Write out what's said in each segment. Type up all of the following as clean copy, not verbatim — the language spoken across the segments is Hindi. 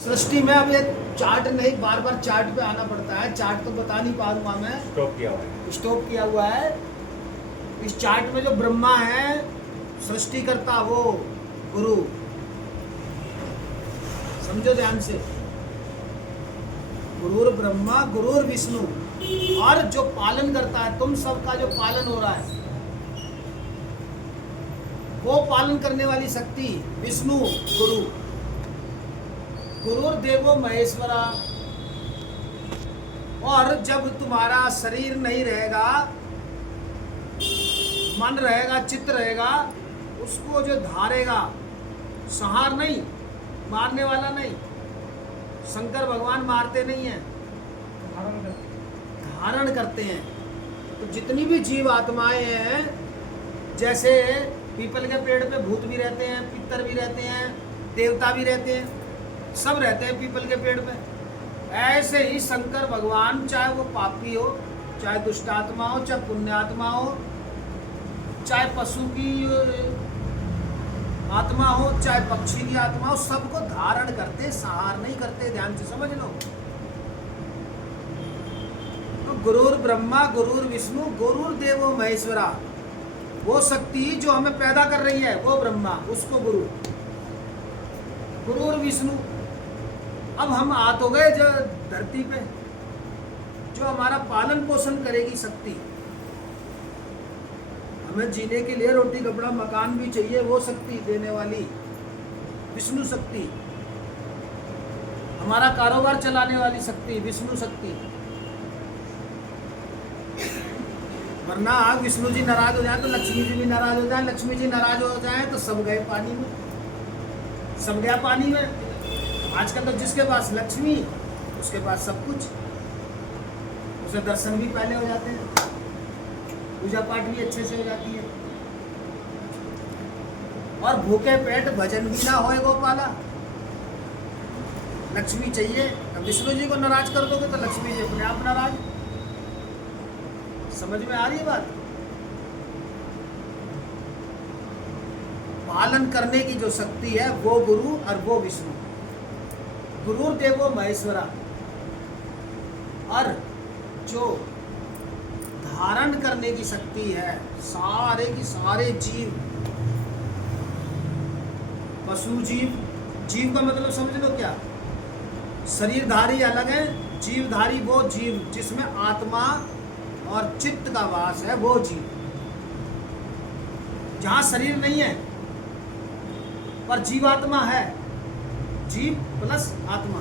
सृष्टि में अब ये चार्ट नहीं, बार बार चार्ट पे आना पड़ता है। चार्ट तो बता नहीं पाऊंगा मैं, स्टॉप किया हुआ है। स्टॉप किया हुआ है। इस चार्ट में जो ब्रह्मा है सृष्टि करता, वो गुरु, समझो ध्यान से। गुरुर ब्रह्मा गुरुर विष्णु, और जो पालन करता है, तुम सबका जो पालन हो रहा है, वो पालन करने वाली शक्ति विष्णु गुरु। गुरुर देवो महेश्वरा। और जब तुम्हारा शरीर नहीं रहेगा, मन रहेगा, चित्त रहेगा, उसको जो धारेगा, संहार नहीं, मारने वाला नहीं। शंकर भगवान मारते नहीं हैं, धारण करते हैं। तो जितनी भी जीव आत्माएं हैं, जैसे पीपल के पेड़ पे भूत भी रहते हैं, पितर भी रहते हैं, देवता भी रहते हैं, सब रहते हैं पीपल के पेड़ पे। ऐसे ही शंकर भगवान, चाहे वो पापी हो, चाहे दुष्टात्मा हो, चाहे पुण्यात्मा हो, चाहे पशु की आत्मा हो, चाहे पक्षी की आत्मा हो, सबको धारण करते, संहार नहीं करते। ध्यान से समझ लो। तो गुरुर ब्रह्मा गुरुर विष्णु गुरुर देवो महेश्वरा। वो शक्ति जो हमें पैदा कर रही है वो ब्रह्मा, उसको गुरु। गुरुर विष्णु। अब हम आ तो गए जो धरती पे, जो हमारा पालन पोषण करेगी शक्ति। हमें जीने के लिए रोटी कपड़ा मकान भी चाहिए, वो शक्ति देने वाली विष्णु शक्ति। हमारा कारोबार चलाने वाली शक्ति विष्णु शक्ति। वरना विष्णु जी नाराज हो जाए तो लक्ष्मी जी भी नाराज हो जाए, लक्ष्मी जी नाराज हो जाए तो सब गए पानी में, सब गया पानी में। आजकल तो जिसके पास लक्ष्मी, उसके पास सब कुछ, उसे दर्शन भी पहले हो जाते हैं, पूजा पाठ भी अच्छे से हो जाती है, और भूखे पेट भजन भी ना होए गोपाला। लक्ष्मी चाहिए। अब विष्णु जी को नाराज कर दोगे तो लक्ष्मी जी अपने आप नाराज। समझ में आ रही है बात? पालन करने की जो शक्ति है वो गुरु और वो विष्णु। गुरुर देवो महेश्वरा। और जो धारण करने की शक्ति है सारे की सारे जीव, पशु जीव, जीव का मतलब समझ लो क्या, शरीरधारी अलग है, जीवधारी वो जीव जिसमें आत्मा और चित्त का वास है, वो जीव। जहां शरीर नहीं है पर जीवात्मा है, जीव प्लस आत्मा,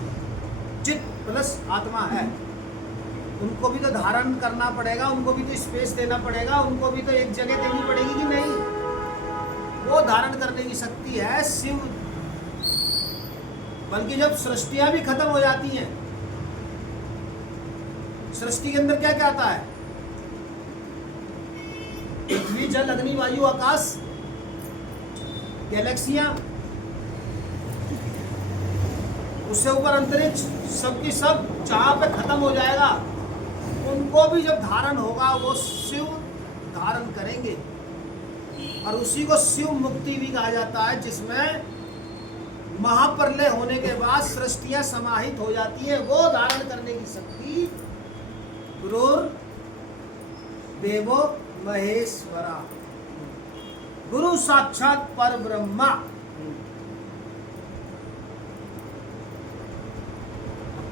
चित्त प्लस आत्मा है, उनको भी तो धारण करना पड़ेगा, उनको भी तो स्पेस देना पड़ेगा, उनको भी तो एक जगह देनी पड़ेगी कि नहीं। वो धारण करने की शक्ति है शिव। बल्कि जब सृष्टियां भी खत्म हो जाती हैं, सृष्टि के अंदर क्या क्या आता है? पृथ्वी जल अग्नि वायु आकाश, गैलेक्सियां, उससे ऊपर अंतरिक्ष, सबकी सब जहां पे खत्म हो जाएगा, उनको भी जब धारण होगा वो शिव धारण करेंगे। और उसी को शिव मुक्ति भी कहा जाता है, जिसमें महाप्रलय होने के बाद सृष्टियां समाहित हो जाती है। वो धारण करने की शक्ति गुरुर देवो महेश्वरा। गुरु साक्षात पर ब्रह्मा।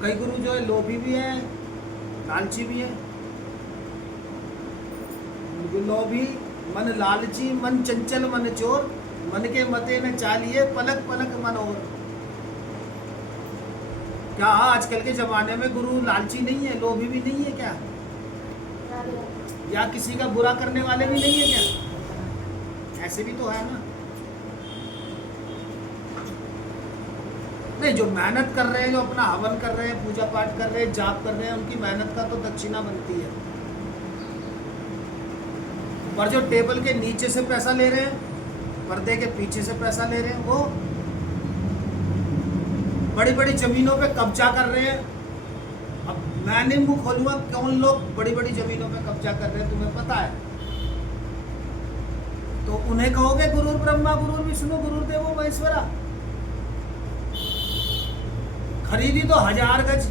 कई गुरु जो है लोभी भी है, लालची भी है। लोभी मन लालची, मन चंचल मन चोर, मन के मते न चालिए, पलक पलक मन और। क्या आजकल के जमाने में गुरु लालची नहीं है, लोभी भी नहीं है क्या? या किसी का बुरा करने वाले भी नहीं है क्या? ऐसे भी तो है ना। नहीं, जो मेहनत कर रहे हैं, जो अपना हवन कर रहे हैं, पूजा पाठ कर रहे हैं, जाप कर रहे हैं, उनकी मेहनत का तो दक्षिणा बनती है। पर जो टेबल के नीचे से पैसा ले रहे हैं, पर्दे के पीछे से पैसा ले रहे हैं, वो बड़ी बड़ी जमीनों पे कब्जा कर रहे हैं। अब मैंने मुंह खोलूंगा कौन लोग बड़ी बड़ी जमीनों पे कब्जा कर रहे हैं, तुम्हें पता है? तो उन्हें कहोगे गुरुर ब्रह्मा गुरुर विष्णु गुरुर देवो महेश्वरा। खरीदी तो 1000 गज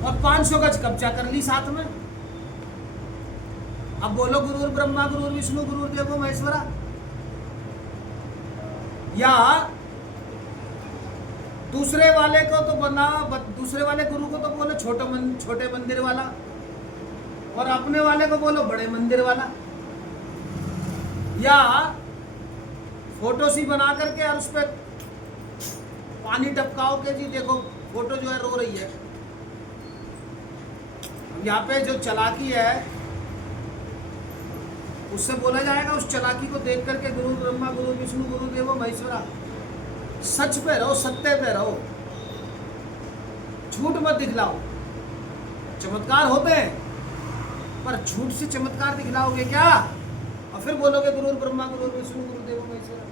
और 500 गज कब्जा कर ली साथ में। अब बोलो गुरुर ब्रह्मा गुरुर विष्णु गुरुर देवो महेश्वरा, या दूसरे वाले को तो बना, दूसरे वाले गुरु को तो बोलो छोटे मंदिर वाला, और अपने वाले को बोलो बड़े मंदिर वाला, या फोटो सी बना करके और उस पर पानी टपकाओ के जी देखो फोटो जो है रो रही है। यहाँ पे जो चालाकी है उससे बोला जाएगा, उस चालाकी को देख करके गुरु ब्रह्मा गुरु विष्णु गुरु देवो महेश्वरा। सच पे रहो, सत्य पे रहो, झूठ मत दिखलाओ। चमत्कार होते हैं पर झूठ से चमत्कार दिखलाओगे क्या और फिर बोलोगे गुरु ब्रह्मा गुरु विष्णु गुरु देवो महेश्वरा।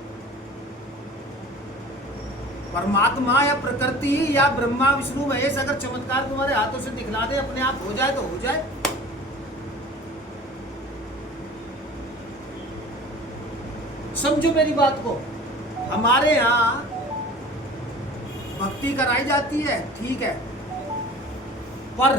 परमात्मा या प्रकृति या ब्रह्मा विष्णु महेश अगर चमत्कार तुम्हारे हाथों से दिखला दे, अपने आप हो जाए तो हो जाए। समझो मेरी बात को। हमारे यहाँ भक्ति कराई जाती है, ठीक है, पर